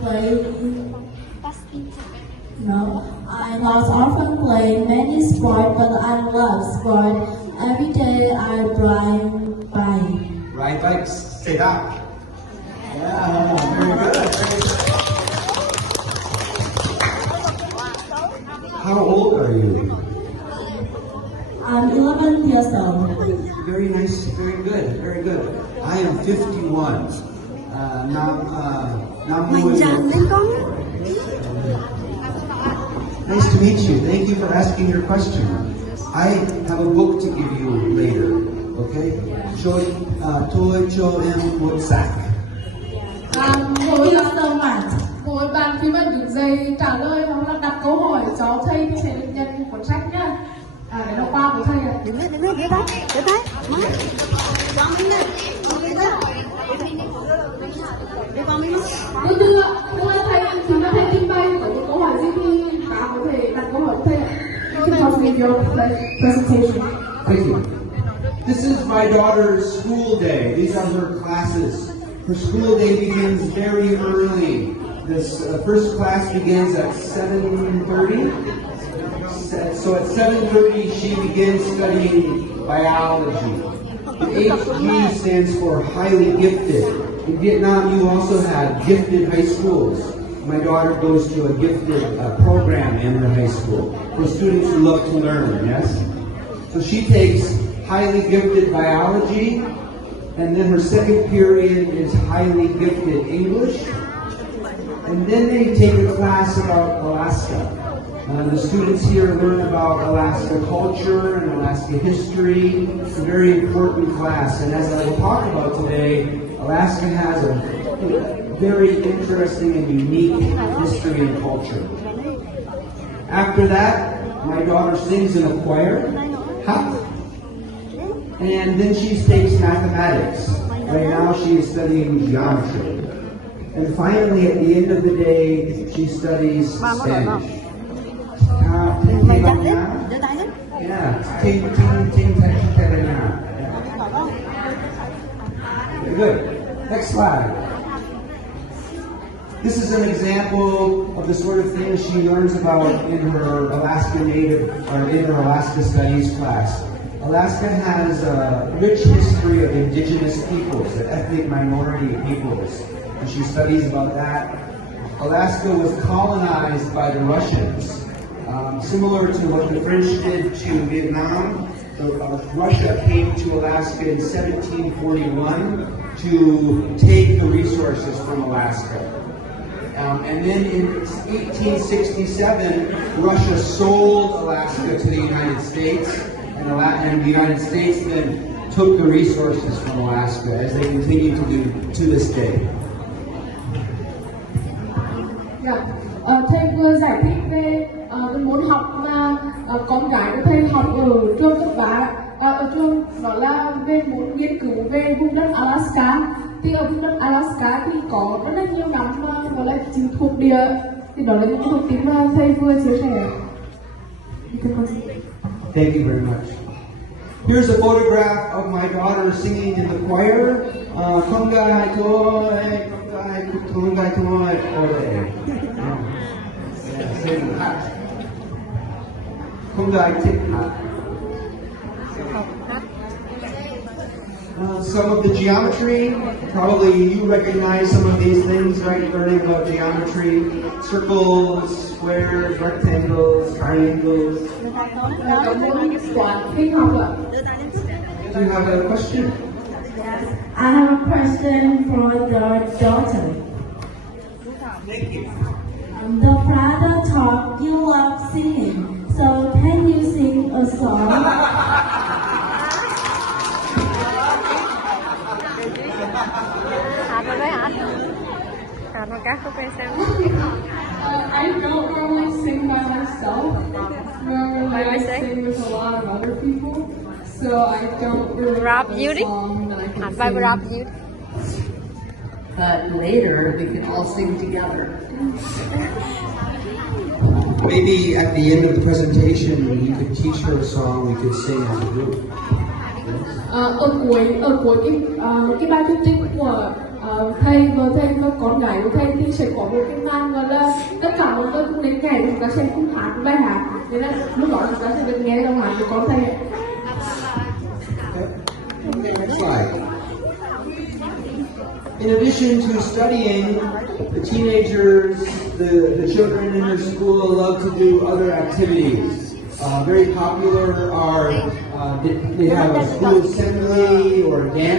play. No, I not often play many sports, but I love sport. Every day I ride bike. Ride bikes. Say that. Yeah, very good. Very good. How old are you? I'm 11 years old. Very nice, very good, very good. I am 51. Nice to meet you. Thank you for asking your question. I have a book to give you later. Okay? Tôi cho em một sách. Thank you so much. Mỗi bạn khi mà đứng dậy trả lời hoặc là đặt câu hỏi cho thầy thì sẽ được nhận một cuốn sách nhá. Để đọc qua của thầy ạ. Đứng lên, ghé tay. Má. Đi con đi. Thưa thầy, khi mà thầy trình bày có những câu hỏi gì thì bạn có thể đặt câu hỏi cho thầy ạ. You can continue your presentation. Thank you. This is my daughter's school day. These are her classes. Her school day begins very early. This first class begins at 7:30. So at 7:30 she begins studying biology. The HG stands for highly gifted. In Vietnam you also have gifted high schools. My daughter goes to a gifted program in her high school for students who love to learn, yes? So she takes highly gifted biology, and then her second period is highly gifted English. And then they take a class about Alaska. The students here learn about Alaska culture and Alaska history. It's a very important class. And as I will talk about today, Alaska has a very interesting and unique history and culture. After that, my daughter sings in a choir. And then she takes mathematics. Right now she is studying geometry. And finally, at the end of the day, she studies Spanish. Yeah, very good. Next slide. This is an example of the sort of things she learns about in her Alaska Studies class. Alaska has a rich history of indigenous peoples, of ethnic minority peoples, and she studies about that. Alaska was colonized by the Russians. Similar to what the French did to Vietnam, Russia came to Alaska in 1741 to take the resources from Alaska. And then in 1867, Russia sold Alaska to the United States, and the United States then took the resources from Alaska, as they continue to do to this day. Thầy vừa giải thích về cái môn học mà con gái của thầy học ở trường cấp 3, ở trường đó là về môn nghiên cứu về vùng đất Alaska. Thì ở vùng đất Alaska thì có rất là nhiều nắm gọi là chữ thuộc địa. Thì đó là những thông tin mà thầy vừa chia sẻ. Thank you very much. Here's a photograph of my daughter singing in the choir. Không gai thôi, ole. Sing hot. Không gai tick hot. Some of the geometry, probably you recognize some of these things, right? Learning about geometry, circles, squares, rectangles, triangles. Do you have a question? Yes, I have a question for your daughter. Thank you. The father taught you love singing, so can you sing a song? I don't normally sing by myself. Normally I sing with a lot of other people, so I don't really have a song that I can sing. But later we can all sing together. Maybe at the end of the presentation, you could teach her a song we could sing as a group. Ở cuối cái bài thuyết trình của thầy và con gái của thầy thì sẽ có có một cái màn gọi là tất cả mọi người cùng đến nhảy, chúng ta sẽ cùng hát bài hát. Nên là lúc đó chúng ta sẽ được nghe dòng hát của con thầy ạ. Okay, next slide. In addition to studying, the teenagers, the children in their school love to do other activities. Very popular are, they have a school assembly or a dance